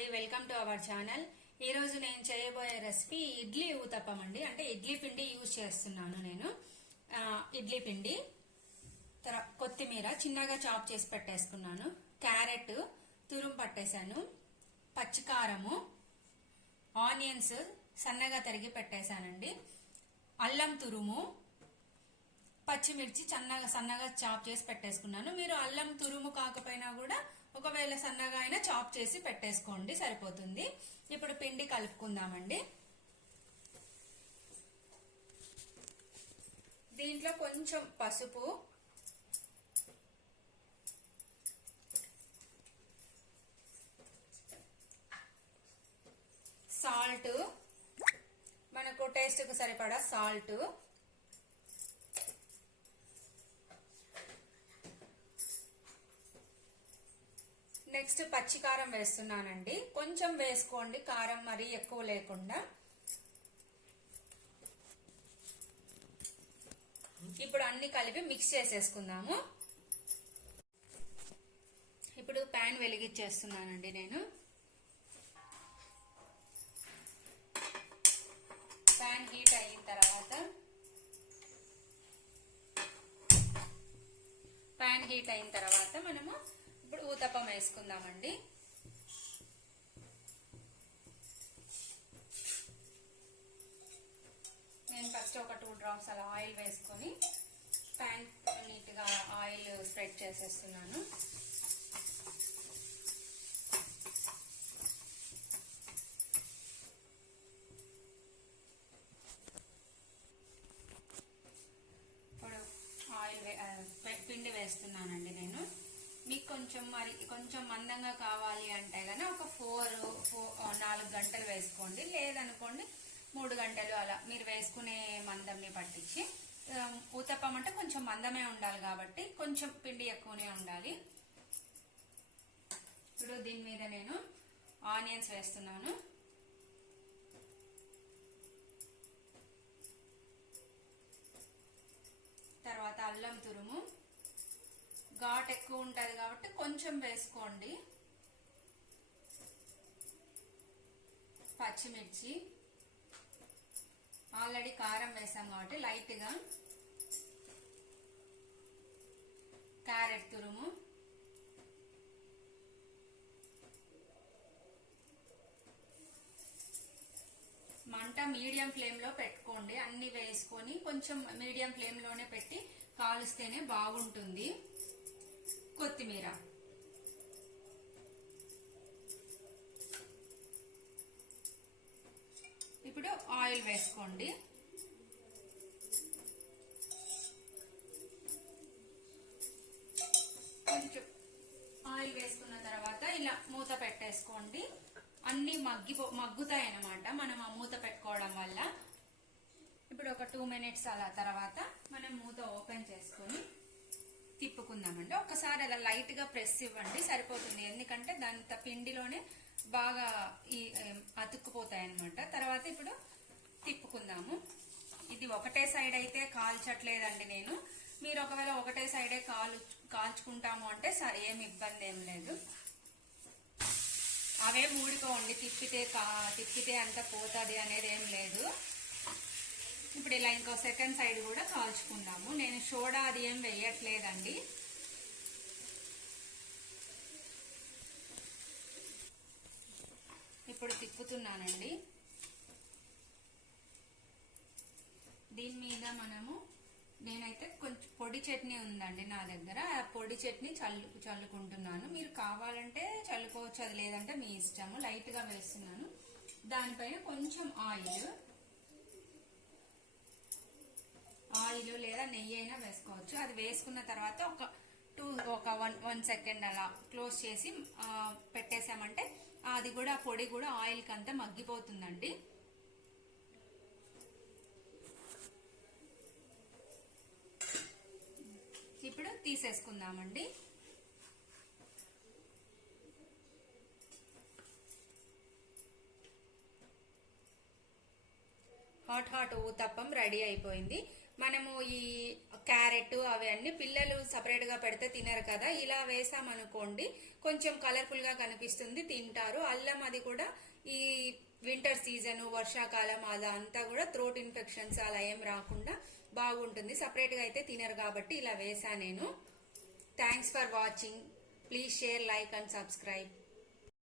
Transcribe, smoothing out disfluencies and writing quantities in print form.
అండి, welcome to our channel. ఈ రోజు నేను చేయబోయే రెసిపీ ఇడ్లీ ఊతప్పం అండి. అంటే ఇడ్లీ పిండి యూజ్ చేస్తున్నాను నేను. ఇడ్లీ పిండి, కొత్తిమీర చిన్నగా చాప్ చేసి పెట్టేసుకున్నాను, క్యారెట్ తురుము పట్టేశాను, పచ్చికారము, ఆనియన్స్ సన్నగా తరిగి పెట్టేశానండి, అల్లం తురుము, పచ్చిమిర్చి సన్నగా చాప్ చేసి పెట్టేసుకున్నాను. మీరు అల్లం తురుము కాకపోయినా కూడా ఒకవేళ సన్నగా అయినా చాప్ చేసి పెట్టేసుకోండి, సరిపోతుంది. ఇప్పుడు పిండి కలుపుకుందామండి. దీంట్లో కొంచెం పసుపు, సాల్ట్, మనకు టేస్ట్కు సరిపడా సాల్ట్, నెక్స్ట్ పచ్చికారం వేస్తున్నానండి. కొంచెం వేసుకోండి, కారం మరీ ఎక్కువ లేకుండా. ఇప్పుడు అన్ని కలిపి మిక్స్ చేసేసుకుందాము. ఇప్పుడు ప్యాన్ వెలిగించేస్తున్నానండి నేను. ప్యాన్ హీట్ అయిన తర్వాత మనము ఇప్పుడు ఊతప్పం వేసుకుందామండి. నేను ఫస్ట్ ఒక 2 డ్రాప్స్ అలా ఆయిల్ వేసుకొని ప్యాన్ నీట్గా ఆయిల్ స్ప్రెడ్ చేసేస్తున్నాను. ఇప్పుడు ఆయిల్ పిండి వేస్తున్నానండి నేను. మీకు కొంచెం మందంగా కావాలి అంటే గన ఒక 4 గంటలు వేసుకోండి, లేదనుకోండి 3 గంటలు, అలా మీరు వేసుకునే మందంని పట్టించి. ఊతప్పం అంటే కొంచెం మందమే ఉండాలి కాబట్టి కొంచెం పిండి ఎక్కువనే ఉండాలి. ఇప్పుడు దీని మీద నేను ఆనియన్స్ వేస్తున్నాను, తర్వాత అల్లం తురుము, ఘాట్ ఎక్కువ ఉంటుంది కాబట్టి కొంచెం వేసుకోండి, పచ్చిమిర్చి, ఆల్రెడీ కారం వేసాం కాబట్టి లైట్గా, క్యారెట్ తురుము, మంట మీడియం ఫ్లేమ్లో పెట్టుకోండి. అన్ని వేసుకొని కొంచెం మీడియం ఫ్లేమ్లోనే పెట్టి కాలుస్తేనే బాగుంటుంది. కొత్తిమీర, ఇప్పుడు ఆయిల్ వేసుకోండి. కొంచెం ఆయిల్ వేసుకున్న తర్వాత ఇలా మూత పెట్టేసుకోండి. అన్ని మగ్గుతాయి అన్నమాట మనం ఆ మూత పెట్టుకోవడం వల్ల. ఇప్పుడు ఒక 2 మినిట్స్ అలా తర్వాత మనం మూత ఓపెన్ చేసుకొని తిప్పుకుందామండి. ఒకసారి అలా లైట్ గా ప్రెస్ ఇవ్వండి, సరిపోతుంది. ఎందుకంటే దాంతో పిండిలోనే బాగా అతుక్కుపోతాయి అన్నమాట. తర్వాత ఇప్పుడు తిప్పుకుందాము. ఇది ఒకటే సైడ్ అయితే కాల్చట్లేదండి నేను. మీరు ఒకవేళ ఒకటే సైడే కాల్చుకుంటాము అంటే సరే, ఏమి ఇబ్బంది ఏం లేదు. అవే ఊడిపోండి, తిప్పితే అంత పోతుంది అనేది ఏం లేదు. ఇప్పుడు ఇలా ఇంకో సెకండ్ సైడ్ కూడా కాల్చుకుందాము. నేను సోడా అది ఏం వేయట్లేదండి. ఇప్పుడు తిప్పుతున్నానండి. దీని మీద నేనైతే కొంచెం పొడి చట్నీ ఉందండి నా దగ్గర, ఆ పొడి చట్నీ చల్లుకుంటున్నాను. మీరు కావాలంటే చల్లుకోవచ్చు, అది లేదంటే మీ ఇష్టము. లైట్ గా వేస్తున్నాను. దానిపైన కొంచెం ఆయిల్ లేదా నెయ్యి అయినా వేసుకోవచ్చు. అది వేసుకున్న తర్వాత ఒక 1 సెకండ్ అలా క్లోజ్ చేసి పెట్టేసామంటే అది కూడా పొడి కూడా ఆయిల్ కి అంతా మగ్గిపోతుందండి. ఇప్పుడు తీసేసుకుందామండి. హాట్ ఊతప్పం రెడీ అయిపోయింది. మనము ఈ క్యారెట్ అవన్నీ పిల్లలు సపరేట్ గా పెడితే తినరు కదా, ఇలా వేసామనుకోండి కొంచెం కలర్ఫుల్ గా కనిపిస్తుంది, తింటారు. అల్లం అది కూడా ఈ వింటర్ సీజన్ వర్షాకాలం అలా అంతా కూడా థ్రోట్ ఇన్ఫెక్షన్స్ అలా ఏం రాకుండా బాగుంటుంది. సపరేట్ గా అయితే తినరు కాబట్టి ఇలా వేసా నేను. Thanks for watching. Please share, like and subscribe.